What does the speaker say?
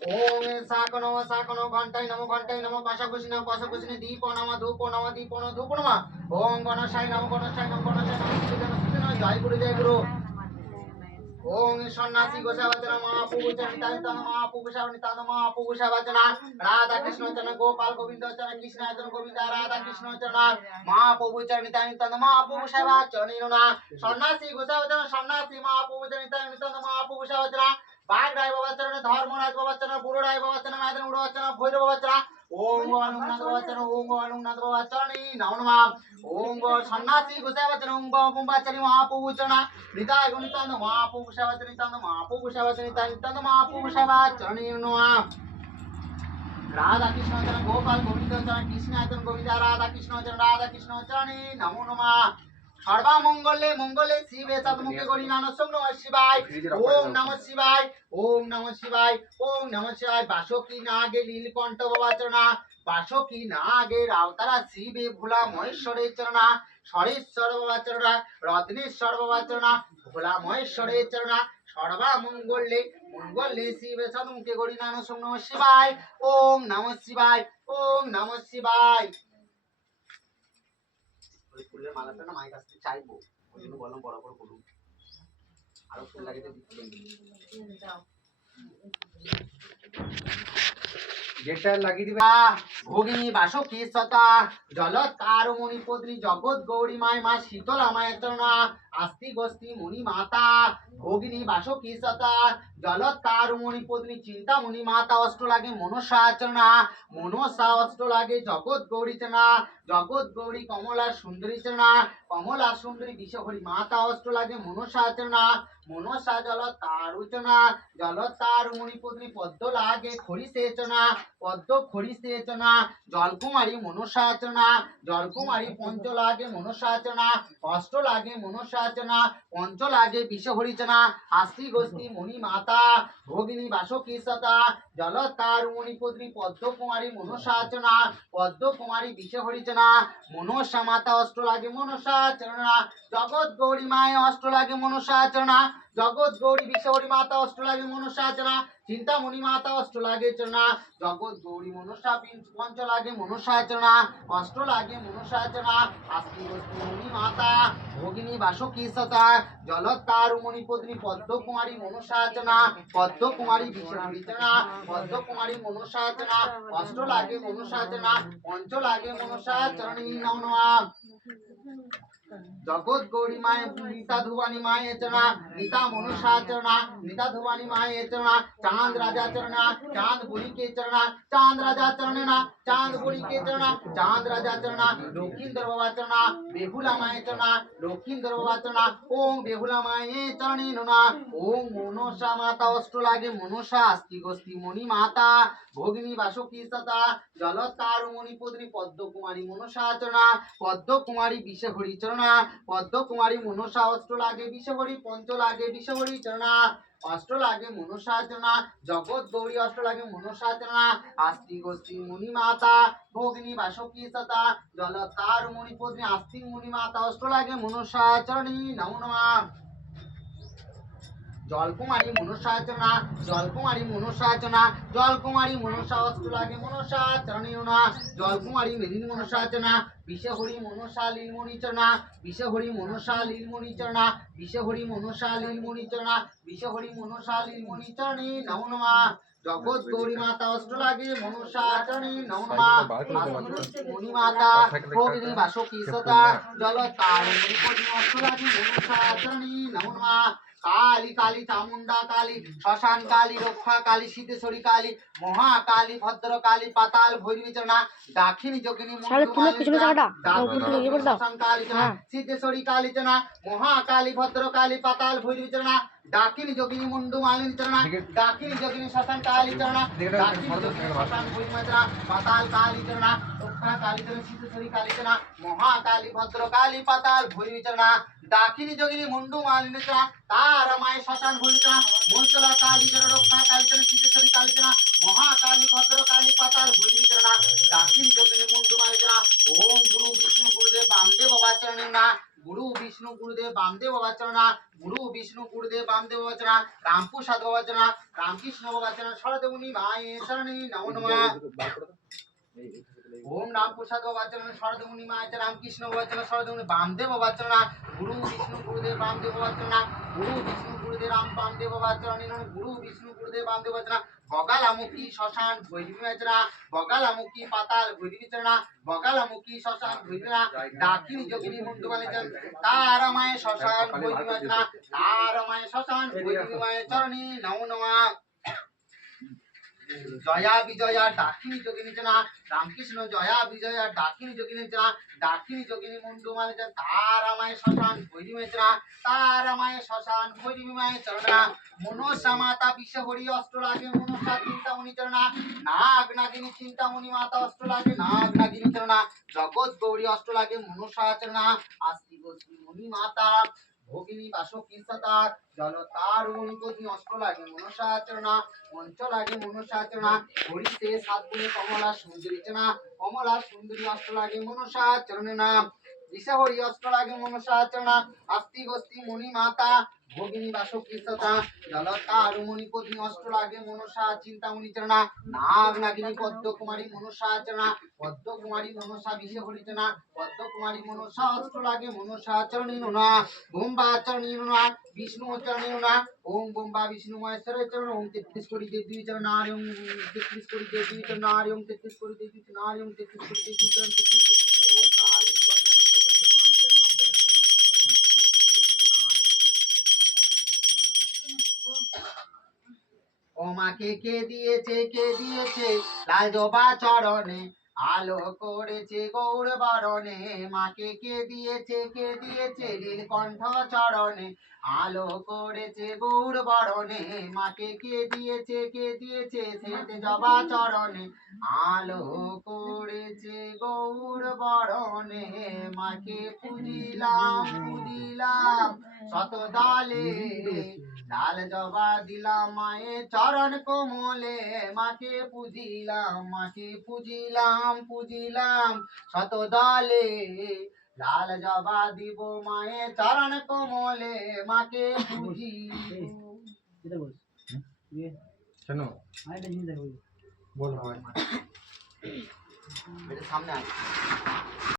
ओम साकनो घंटाई नमो पाशाकुशिने दीपो नमः धूपो नमः दीपो नमः धूपो नमः ओम गणेशाय नमो जय गुरु ओम सन्यासी गोसावचन महाप्रभु चरितान महाप्रभु सावचना राधा कृष्ण चरण गोपाल गोविंद चरण कृष्ण चरण गोविंद राधा कृष्ण चरण महाप्रभु चरितान महाप्रभु सावचन सन्यासी गोसावचन सन्यासी महाप्रभु चरितान महाप्रभु सावचना बाग राय बाबा चरण धर्मराज बाबा चरण गुरु राय बाबा चरण मैदान उड़वा चरण भैरव बाबा चरण ओम अनुनाथ बाबा चरण ओम अनुनाथ बाबा चरण नमो नमः ओम सन्यासी गोसावा चरण ओम कुंभाचारी महाप्रभु चरण हृदय गुणितान महाप्रभु सेवा चरितान महाप्रभु सेवा चरितान महाप्रभु सेवा चरण नमः राधा कृष्ण चरण गोपाल गोविंद चरण कृष्ण चरण गोविंद राधा कृष्ण चरण नमो नमः सर्वमंगले मंगले शिवे सद्मुखे गौरी नानसं नमः शिवाय ओम नमः शिवाय ओम नमः शिवाय ओम नमः शिवाय बासुकी नागे नीलकंठ बाबा चरणा बासुकी नागे रावतारा शिवे भोला महेश्वरे चरणा सरेश्वर बाबा चरणा रत्नेश्वर बाबा चरणा भोला महेश्वरे चरणा सर्वमंगले मंगले शिवे सद्मुखे गौरी नानसं नमः शिवाय ओम नमः शिवाय ओम नमः शिवाय ফুলের মালাটা না মায়ের কাছ থেকে চাইবো ওই জন্য বললাম বরাবর করুন আরো ফুল লাগিয়ে দিচ্ছি যেটা লাগিয়ে দিবে ভোগিনী বাসকি সতা জলত কারু মণি পত্নী জগৎ গৌরী মায় মা শীতলা মায়ের চরণা আস্তি গোস্তি মুনি মাতা ভোগিনী বাসকি সতা জলত কারু মণি পত্নী চিন্তা মুনি মাতা অষ্ট লাগে মনসা চরণা মনসা অষ্ট লাগে জগৎ গৌরী চরণা জগৎ গৌরী কমলা সুন্দরী চরণা কমলা সুন্দরী বিশ্বহরি মাতা অষ্ট লাগে মনসা চরণা মনসা জলত তারু চরণা জলত তারু মণি পত্নী পদ্ম লাগে খরিসে চরণা পদ্ম খরিসে চরণা জলকুমারী মনসা চরণা জলকুমারী পঞ্চ লাগে মনসা চরণা অষ্ট লাগে মনসা চরণা পঞ্চ লাগে বিশ্বহরি চরণা আস্তি গোস্তি মুনি মাতা ভোগিনী বাসকি সতা জলত তারু মণি পত্নী পদ্ম কুমারী মনসা চরণা পদ্ম কুমারী বিশ্বহরি চরণা মনসা মাতা অষ্ট লাগে মনসা চরণা জগৎ গৌরী মায় অষ্ট লাগে মনসা চরণা জগৎ গৌরী বিশ্বহরি মাতা অষ্ট লাগে মনসা চরণা চিন্তামণি মাতা অষ্ট লাগে চরণা জগৎ গৌরী মনসা পঞ্চ লাগে মনসা চরণা অষ্ট লাগে মনসা চরণা আস্তি গোস্তি মুনি মাতা ভোগিনী বাসকি সতা জলত তারু মণি পত্নী পদ্ম কুমারী মনসা চরণা পদ্ম কুমারী বিশ্বহরি চরণা পদ্ম কুমারী মনসা চরণা অষ্ট লাগে মনসা চরণা পঞ্চ লাগে মনসা চরণী নমো নমঃ জগৎ গৌরী মায়ে নিতা ধুবানী মায়ে চরণা নিতা মনসা চরণা নিতা ধুবানী মায়ে চরণা চাঁদ রাজা চরণা চাঁদ বুড়ি কে চরণা চাঁদ রাজা চরণে না চাঁদ বুড়ি কে চরণা চাঁদ রাজা চরণা লক্ষিন্দর বাবা চরণা বেহুলা মায়ে চরণা লক্ষিন্দর বাবা চরণা ওম বেহুলা মায়ে চরণে ননা ওম মনসা মাতা অষ্ট লাগে মনসা আস্তি গোস্তি মণি মাতা ভোগিনী বাসকি সতা জলত তারু মণি পত্নী পদ্ম কুমারী মনসা চরণা পদ্ম কুমারী বিশ্বহরি চরণা পদ্ম কুমারী মনসা অষ্ট লাগে বিশ্বহরি পঞ্চ লাগে বিশ্বহরি চরণা অষ্ট লাগে মনসা চরণা জগৎ গৌরী অষ্ট লাগে মনসা চরণা আস্তি গোস্তি মুনি মাতা ভোগিনী বাসকি সতা জলত তারু মণি পত্নী আস্তি মুনি মাতা অষ্ট লাগে মনসা চরণী নমো নমঃ জলকুমারী মনসা চরণা জলকুমারী মনসা চরণা জলকুমারী মনসা অষ্ট লাগে মনসা চরণী নমঃ জলকুমারী মেদিনী মনসা চরণা বিশ্বহরি মনসা লীলমণি চরণা বিশ্বহরি মনসা লীলমণি চরণা বিশ্বহরি মনসা লীলমণি চরণা বিশ্বহরি মনসা লীলমণি চরণী নমো নমঃ জগৎ গৌরী মাতা অষ্ট লাগে মনসা চরণী নমো নমঃ মুনি মাতা ভোগিনী বাসকি সতা জলত তারু মণি পত্নী অষ্ট লাগে মনসা চরণী নমো নমঃ काली काली चामुंडा काली श्मशान काली रक्षा काली सिद्धेश्वरी काली महाकाली भद्र काली पाताल भैरवी चरना दाक्षिणी जोगिनी श्मशान काली चरना सिद्धेश्वरी काली चरना महाकाली भद्र काली पाताल भैरवी चरना दाक्षिणी जोगिनी मुंडू मालिनी चरना दाक्षिणी जोगिनी श्मशान काली चरना दाक्षिणी जोगिनी श्मशान भैरवी चरना पाताल काली चरना रक्षा काली चरना सिद्धेश्वरी काली चरना महाकाली भद्र काली पाताल भैरवी चरना दाक्षिणी जोगिनी मुंडू मालिनी चरना तारा माय श्मशान भूलिका मूलतला काली जन रक्षा काली जन सिद्धेश्वरी काली जन महाकाली भद्र काली पाताल भूलिका चरणा दाक्षिणी जोगिनी मुंडू मालिका ओम गुरु विष्णु गुरुदेव वामदेव बाबा चरणेना গুরু বিষ্ণু গুরুদেব বামদেব বাবার চরণা গুরু বিষ্ণু গুরুদেব বামদেব বাবার চরণা রামপ্রসাদ বাবার চরণা রামকৃষ্ণ বাবার চরণা সরদেবনী মায়ে চরণে নমো নমঃ। ওম রামপ্রসাদ বাবার চরণে সরদেবনী মায়ে রামকৃষ্ণ বাবার চরণা সরদেবনী বামদেব বাবার চরণা গুরু বিষ্ণু গুরুদেব বামদেব বাবার চরণা গুরু বিষ্ণু গুরুদেব রাম বামদেব বাবার চরণে গুরু বিষ্ণু গুরুদেব বামদেব বাবার চরণা বগালামুখী শ্মশান ভৈরবী রচনা বগালামুখী পাতাল ভৈরবী চরণা বগালামুখী শ্মশান ভৈরবী ডাকিনী যোগিনী মুন্ডুমালে তার মায়ে শ্মশান ভৈরবী রচনা তার মায়ে শ্মশান ভৈরবী মায়ের চরণে নমো নমঃ। জয়া বিজয়া ডাকিনী যোগিনী চনা রামকৃষ্ণ জয়া বিজয়া ডাকিনী যোগিনী চনা ডাকিনী যোগিনী মুন্ডু মালে তার মায়ের শ্মশান ভৈরবী চনা তার মায়ের শ্মশান ভৈরবী মায়ের চরণা মনসা মাতা বিশ্ব হরি অস্ত্র লাগে মনসা চিন্তামণি চরণা নাগ নাগিনী চিন্তামণি মাতা অস্ত্র লাগে নাগ নাগিনী চরণা জগৎ গৌরী অস্ত্র লাগে মনসা চরণা আস্তি গোস্তি মুনি মাতা ভোগিনী বাসকি সতা জলতার মণিপতি অস্ত্র লাগে মনসা চরণা মঞ্চ লাগে মনসা চরণা হরিতে সাত গুণে কমলা সুন্দরী চরণা কমলা সুন্দরী অস্ত্র লাগে মনসা চরণে নাম দিশা হরি অস্ত্র লাগে মনসা চরণা আস্তি গোস্তি মুনি মাতা ভোগিনী বাসকি সতা জলতার মণিপতি অস্ত্র লাগে মনসা চিন্তামণি চরণা নাগ নাগিনী পদ্ম কুমারী মনসা চরণা পদ্ম কুমারী মনসা বিশে হরি চরণা পদ্ম কুমারী মনসা অস্ত্র লাগে মনসা চরণী নুনা বোম্বা চরণী নুনা বিষ্ণু চরণী নুনা ওম বোম্বা বিষ্ণু মহেশ্বরের চরণ ওম 33 কোটি দেবী চরণ নারী ওম 33 কোটি দেবী চরণ নারী ওম 33 কোটি দেবী চরণ নারী ওম 33 কোটি দেবী চরণ 33 ওম নারী ও মাকে কে দিয়েছে লাল জবা চরণে আলো করেছে গৌর বরণে মাকে কে দিয়েছে নীলকণ্ঠ চরণে আলো করেছে গৌর বরণে মাকে কে দিয়েছে শ্বেত জবা চরণে আলো করেছে গৌর বরণে মাকে পুজিলাম শত দলে লাল জবা দিলাম মায়ের চরণ কোমলে মাকে পুজিলাম শত দলে লাল জবা দিব মায়ের চরণ কোমলে মাকে পুজি শোনো বলো সামনে আছে